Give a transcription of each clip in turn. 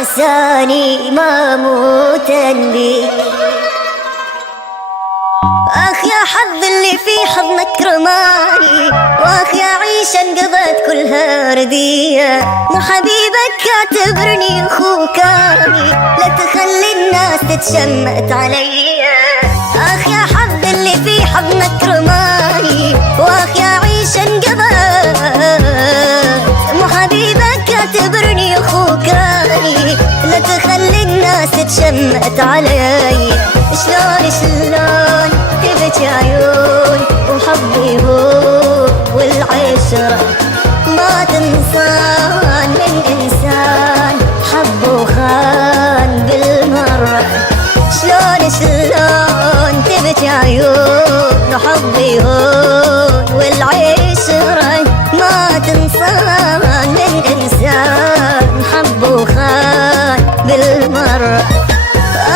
عساني ما موتا بيك. آخ يا حظ اللي في حضنك رماني، وآخ يا عيشة انقضت كلها ردية. مو حبيبك اعتبرني أخوكاني، لا تخلي الناس تتشمت علي. آخ يا حظ اللي في حضنك رماني، وآخ يا عيشة انقضت. مو حبيبك اعتبرني أخوكاني، لا تخلي الناس تتشمت علي. شلون تبكي عيون وحبي هو والعشرة ما تنسان من إنسان حب وخان بالمرة. شلون تبكي عيون وحبي هو والعشرة ما تنسان من إنسان حب وخان بالمرة.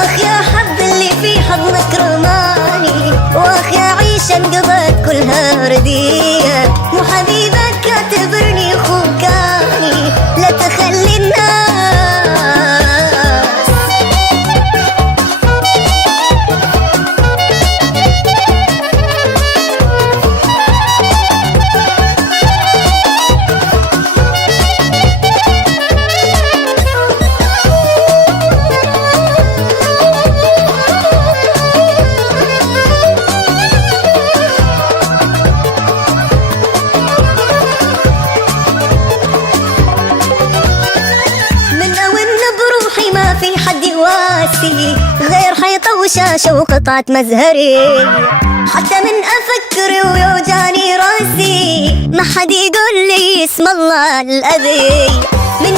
آخ يا حظ اللي في حضنك رماني، وآخ يا عيشة انقضت كلها ردية. مو حبيبك اعتبرني أخوكاني، لا تخلي الناس. ما في حد يواسي غير حيطة وشاشة وقطعة مزهري. حتى من أفكر ويوجاني راسي ما حد يقول لي اسم الله الأذي. من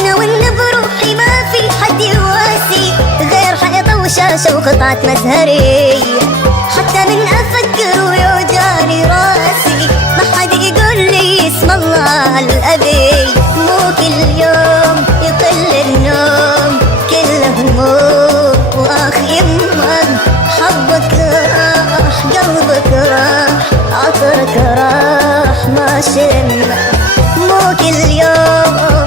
بروحي ما في حد يواسي غير حيطة وشاشة وقطعة مزهري. حتى من أفكر ويوجاني راسي ما حد يقول لي اسم الله الأذي. مو كل يوم يقل النوم هموم، وآخ يمه حبك راح قلبك راح عطرك راح ما شم. مو كل يوم